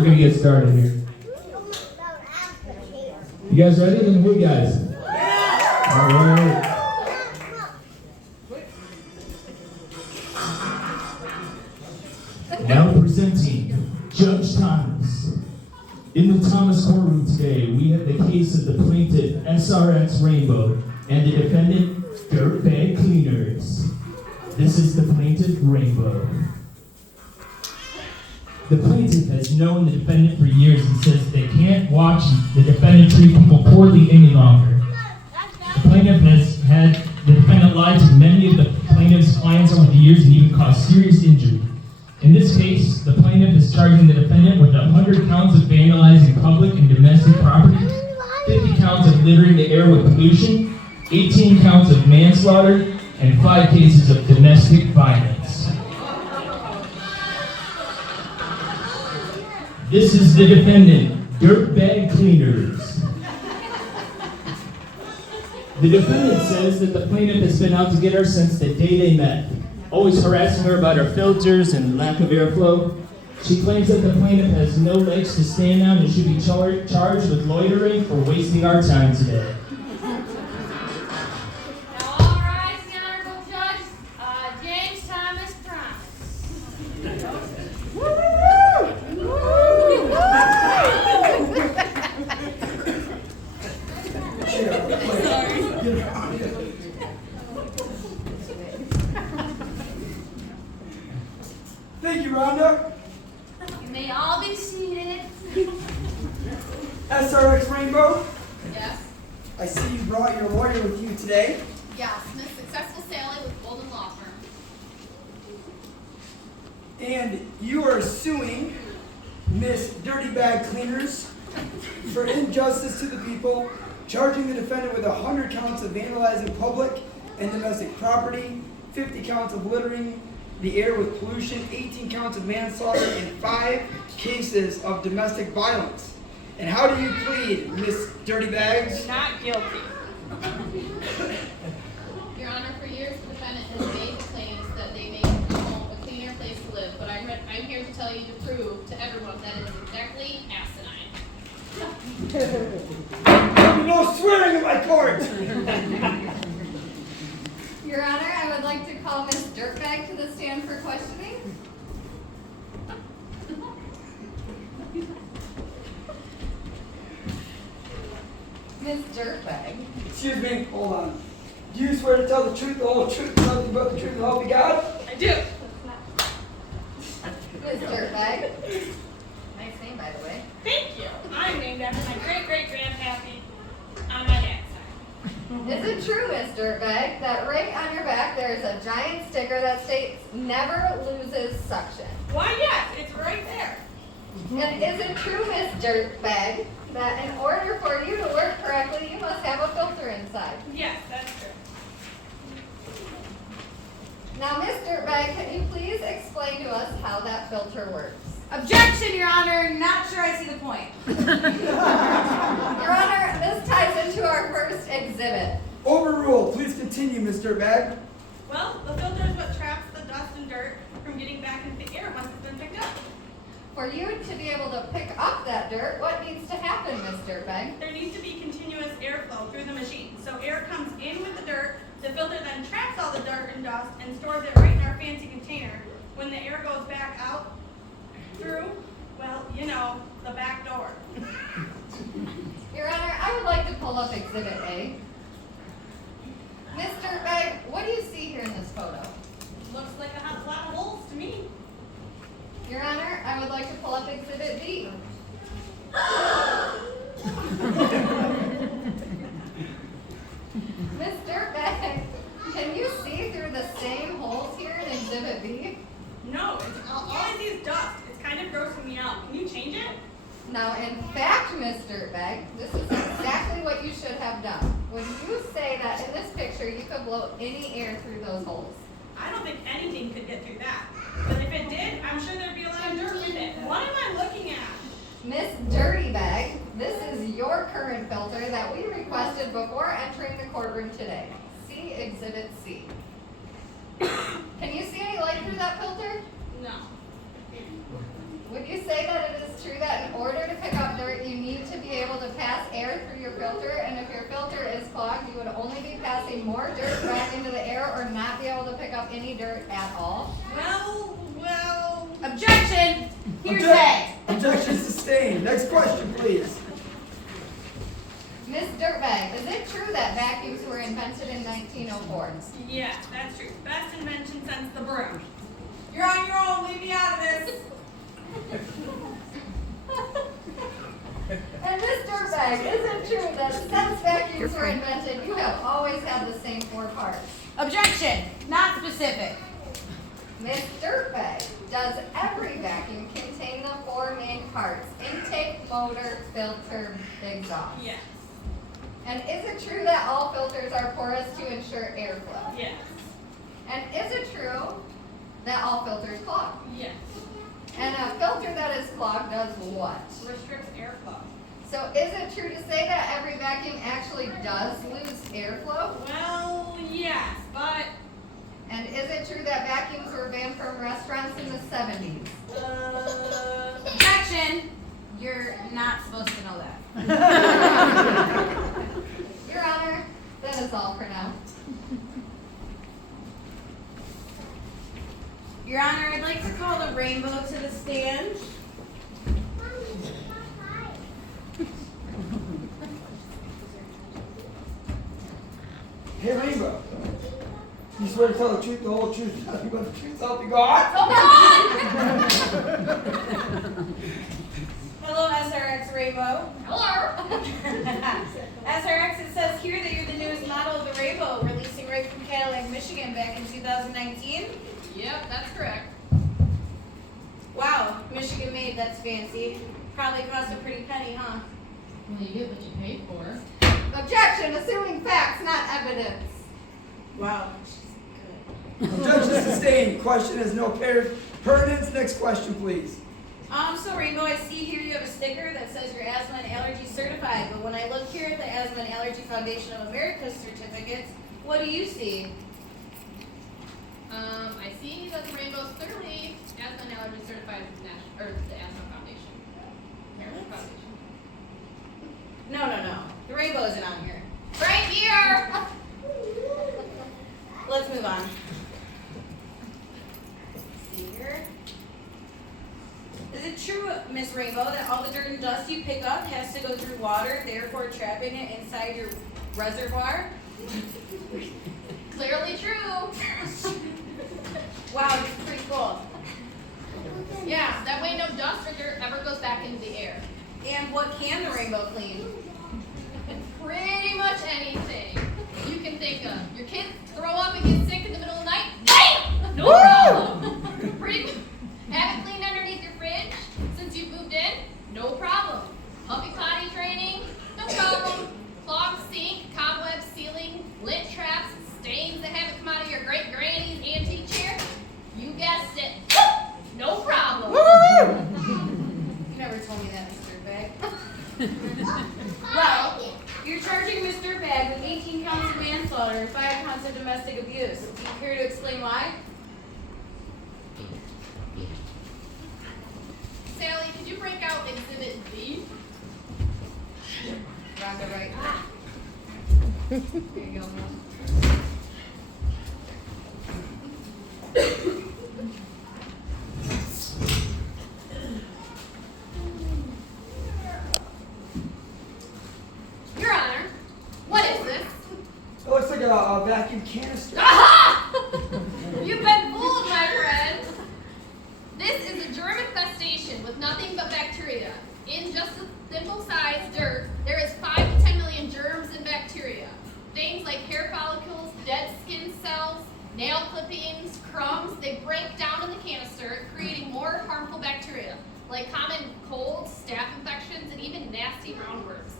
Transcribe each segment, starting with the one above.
We're gonna get started here. You guys ready? Let me hear you guys. All right. Now presenting Judge Thomas. In the Thomas courtroom today, we have the case of the plaintiff SRX Rainbow and the defendant Dirtbag Cleaners. This is the plaintiff Rainbow. The plaintiff has known the defendant for years and says they can't watch the defendant treat people poorly any longer. The plaintiff has had the defendant lie to many of the plaintiff's clients over the years and even caused serious injury. In this case, the plaintiff is charging the defendant with 100 counts of vandalizing public and domestic property, 50 counts of littering the air with pollution, 18 counts of manslaughter, and 5 cases of domestic violence. This is the defendant, Dirtbag Cleaners. The defendant says that the plaintiff has been out to get her since the day they met, always harassing her about her filters and lack of airflow. She claims that the plaintiff has no legs to stand on and should be charged with loitering for wasting our time today. Now all rise, the Honorable Judge, James Thomas Promise. Thank you, Rhonda. You may all be seated. SRX Rainbow, Yes. I see you brought your lawyer with you today. Yes, Miss Successful Sally with Golden Law Firm. And you are suing Miss Dirtybag Cleaners for injustice to the people, charging the defendant with 100 counts of vandalizing public and domestic property, 50 counts of littering the air with pollution, 18 counts of manslaughter, and 5 cases of domestic violence. And how do you plead, Miss Dirtybags? Not guilty. Your Honor, for years the defendant has made claims that they make a home a cleaner place to live, but I'm here to tell you to prove to everyone that it is exactly asinine. There'll be no swearing in my court! Your Honor, I would like to call Miss Dirtbag to the stand for questioning. Miss Dirtbag. Excuse me, hold on. Do you swear to tell the truth, the whole truth, and nothing but the truth, and help you God? I do. Miss Dirtbag. Nice name, by the way. Thank you. I'm named after my great-great-grandpappy on my dad's side. Is it true, Miss Dirtbag, that right on your back there is a giant sticker that states never loses suction? Why, yes, it's right there. And is it true, Miss Dirtbag, that in order for you to work correctly, you must have a filter inside? Yes, that's true. Now, Miss Dirtbag, can you please explain to us how that filter works? Objection, Your Honor. Not sure I see the point. Your Honor, this ties into our first exhibit. Overruled. Please continue, Miss Dirtbag. Well, the filter is what traps the dust and dirt from getting back into the air once it's been picked up. For you to be able to pick up that dirt, what needs to happen, Miss Dirtbag? There needs to be continuous airflow through the machine. So air comes in with the dirt, the filter then traps all the dirt and dust and stores it right in our fancy container. When the air goes back out through, well, you know, the back door. Your Honor, I would like to pull up Exhibit A. Miss Dirtbag, what do you see here in this photo? Looks like it has a lot of holes to me. Your Honor, I would like to pull up Exhibit B. Miss Dirtbag, can you see through the same holes here in Exhibit B? No, all I see is dust. It's kind of grossing me out. Can you change it? Now, in fact, Miss Dirtbag, this is exactly what you should have done. Would you say that in this picture you could blow any air through those holes? I don't think anything could get through that. But if it did, I'm sure there'd be a lot of dirt with it. What am I looking at? Miss Dirtybag, this is your current filter that we requested before entering the courtroom today. See Exhibit C. Can you see any light through that filter? No. Would you say that it is true that filter, and if your filter is clogged, you would only be passing more dirt back into the air or not be able to pick up any dirt at all. Well. Objection! Hearsay! Objection sustained. Next question, please. Miss Dirtbag, is it true that vacuums were invented in 1904? Yes, that's true. Best invention since the broom. You're on your own. Leave me out of this. And Miss Dirtbag, is it true that since vacuums were invented, you have always had the same 4 parts? Objection! Not specific. Miss Dirtbag, does every vacuum contain the 4 main parts? Intake, motor, filter, exhaust. Yes. And is it true that all filters are porous to ensure airflow? Yes. And is it true that all filters clog? Yes. And a filter that is clogged does what? Restricts airflow. So is it true to say that every vacuum actually does lose airflow? Well, yes, but And is it true that vacuums were banned from restaurants in the 70s? Objection! You're not supposed to know that. Your Honor, that is all for now. Your Honor, I'd like to call the rainbow to the stand. Hey, Rainbow. You swear to tell the truth, the whole truth, nothing but the truth, help you God? hello, SRX Rainbow. Hello. SRX, it says here that you're the newest model of the Rainbow, releasing right from Cadillac, Michigan back in 2019. Yep, that's correct. Wow, Michigan made, that's fancy. Probably cost a pretty penny, huh? Well, you get what you paid for. Objection, assuming facts, not evidence. Wow. Objection sustained. Question has no pertinence. Next question, please. So Rainbow, I see here you have a sticker that says you're asthma and allergy certified, but when I look here at the Asthma and Allergy Foundation of America's certificates, what do you see? I see that the rainbow is clearly asthma and allergy certified with the Asthma Foundation. American Foundation. No. The rainbow isn't on here. Right here! Let's move on. Let's see here. Is it true, Miss Rainbow, that all the dirt and dust you pick up has to go through water, therefore trapping it inside your reservoir? Clearly true. Wow, this is pretty cool. Yeah, that way no dust or dirt ever goes back into the air. And what can the rainbow clean? Pretty much anything you can think of. Your kids throw up and get sick in the middle of the night? Bam! No problem. Have it cleaned underneath your fridge since you've moved in? No problem. Puppy potty training? No problem. Clogged sink, cobweb ceiling, lint traps, stains that haven't come out of your great granny's antique chair? You guessed it. No problem. You never told me that, Mr. Bag. Well, you're charging Mr. Bag with 18 counts of manslaughter and 5 counts of domestic abuse. Do you care to explain why? Sally, could you break out Exhibit Z? Round it right. Here you go, Mom. Your Honor, what is this? It looks like a vacuum canister. Aha! You've been fooled, my friend. This is a germ infestation with nothing but bacteria. In just a simple sized dirt, there is 5 to 10 million germs and bacteria. Things like hair follicles, dead skin cells, nail clippings, crumbs, they break down in the canister, creating more harmful bacteria, like common colds, staph infections, and even nasty roundworms.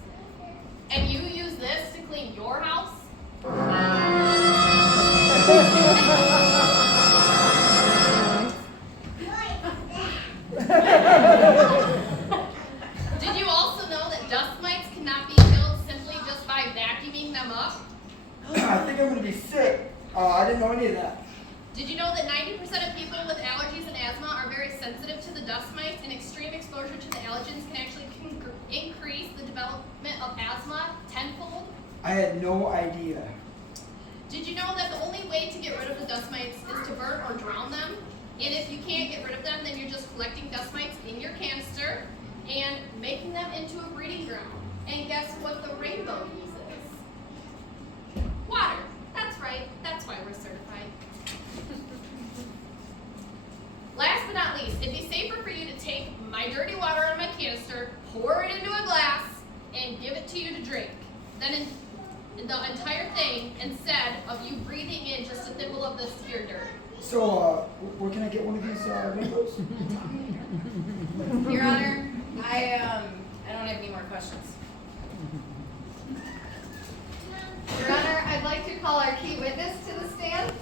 And you use this to clean your house? Did you also know that dust mites cannot be killed simply just by vacuuming them up? I think I'm gonna be sick. I didn't know any of that. Did you know that 90% of people with allergies and asthma are very sensitive to the dust mites, and extreme exposure to the allergens can actually increase the development of asthma 10 I had no idea. Did you know that the only way to get rid of the dust mites is to burn or drown them? And if you can't get rid of them, then you're just collecting dust mites in your canister and making them into a breeding ground. And guess what the rainbow uses? Water. That's right. That's why we're certified. Last but not least, it'd be safer for you to take my dirty water out of my canister, pour it into a glass, and give it to you to drink. Then in the entire thing, instead of you breathing in just a thimble of this here dirt. So, where can I get one of these rainbows? Your Honor, I don't have any more questions. Your Honor, I'd like to call our key witness to the stand.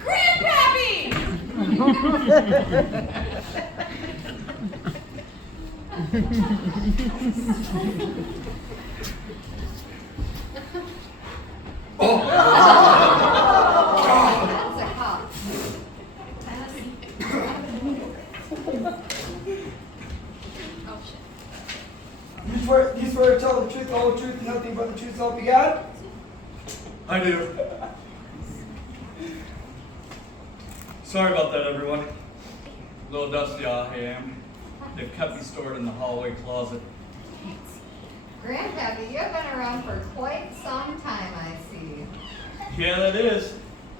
Grandpappy! That's a cop. Oh shit. You swear to tell the truth, the whole truth, and nothing but the truth, so help you God? I do. Sorry about that, everyone. A little dusty I am. They've kept me stored in the hallway closet. Grandpappy, you have been around for quite some time, I see. Yeah, that is.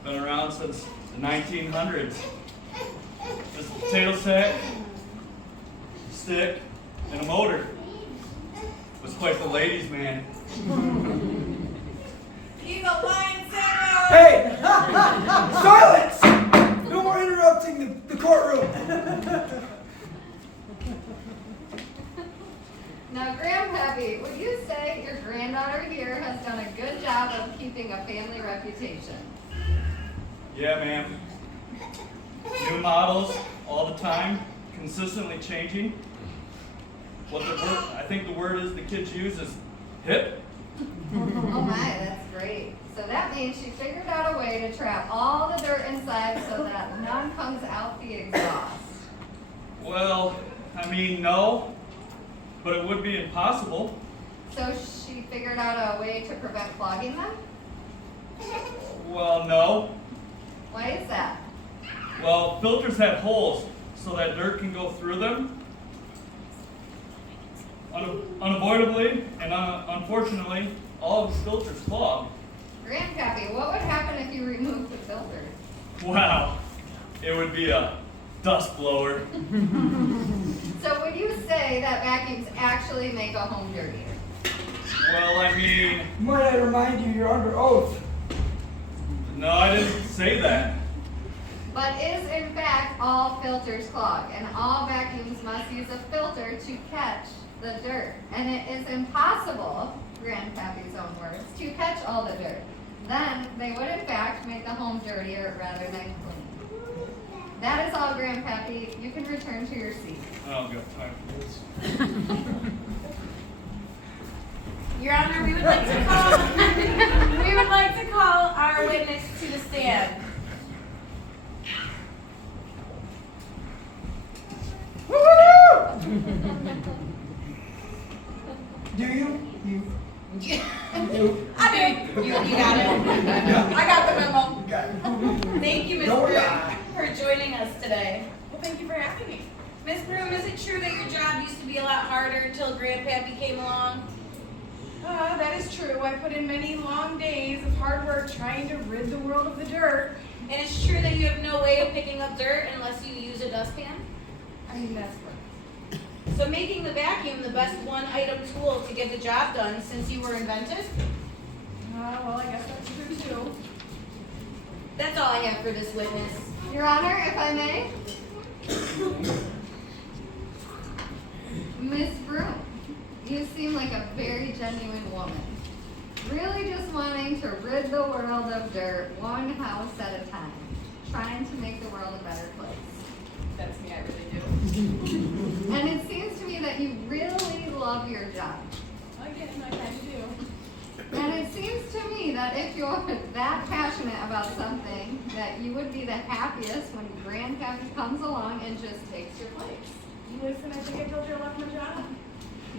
Been around since the 1900s. Just a potato sack, stick, and a motor. Was quite the ladies' man. Eagle, lion, Sarah! Hey! Silence! No more interrupting the courtroom. Now, Grandpappy, would you say your granddaughter here has done a good job of keeping a family reputation? Yeah, ma'am. New models all the time, consistently changing. I think the word is the kids use is hip. Oh my, that's great. So that means she figured out a way to trap all the dirt inside so that none comes out the exhaust. Well, I mean, no, but it would be impossible. So she figured out a way to prevent clogging them? Well, no. Why is that? Well, filters have holes so that dirt can go through them. Unavoidably and unfortunately, all of the filters clog. Grandpappy, what would happen if you removed the filter? Wow, it would be a dust blower. So would you say that vacuums actually make a home dirtier? Well, I mean, Might I remind you, you're under oath. no, I didn't say that. But is in fact all filters clogged, and all vacuums must use a filter to catch the dirt. And it is impossible, Grandpappy's own words, to catch all the dirt. Then they would in fact make the home dirtier rather than clean. That is all, Grandpappy. You can return to your seat. I don't got time for this. Your Honor, we would like to call our witness to the stand. Do you? I do. You got it. I got the memo. Got it. Thank you, Ms. Don't Broom, lie. for joining us today. Well, thank you for having me. Ms. Broom, is it true that your job used to be a lot harder until Grandpappy came along? That is true. I put in many long days of hard work trying to rid the world of the dirt. And it's true that you have no way of picking up dirt unless you use a dustpan? I mean, that's what. So making the vacuum the best one-item tool to get the job done since you were invented? Well, I guess that's true too. That's all I have for this witness. Your Honor, if I may? Miss Broom, you seem like a very genuine woman. Really just wanting to rid the world of dirt one house at a time. Trying to make the world a better place. That's me, I really do. And it seems to me that you really love your job. Again, I kind of do. And it seems to me that if you're that passionate about something, that you would be the happiest when Grandpappy comes along and just takes your place. Listen, I think I told you I left my job.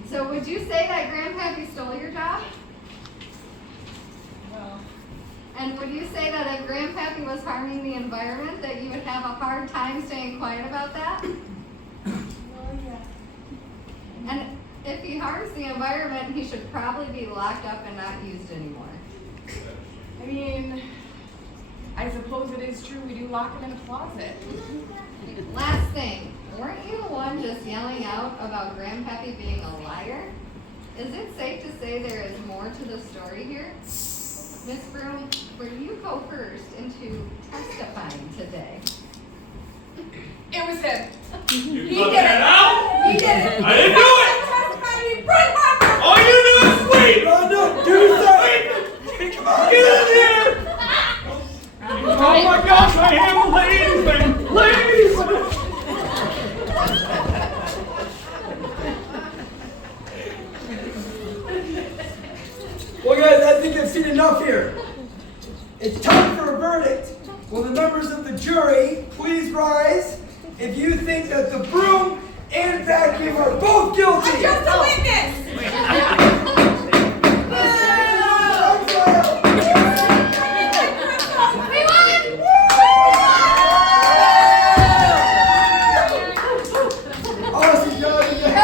So would you say that Grandpappy stole your job? Well, And would you say that if Grandpappy was harming the environment, that you would have a hard time staying quiet about that? well, yeah. And if he harms the environment, he should probably be locked up and not used anymore. I mean, I suppose it is true we do lock him in a closet. Last thing, weren't you the one just yelling out about Grandpappy being a liar? Is it safe to say there is more to the story here? Miss Broom, will you go first into testifying today? It was him. You He cut did that it. out? He did it. I didn't do it! All you do is wait! Rhonda, do something! Come on, Get in here! Oh my gosh, I am ladies, man! Ladies! Well, guys, I think I've seen enough here. It's time for a verdict. Will the members of the jury please rise if you think that the broom and vacuum are both guilty? I'm just a witness.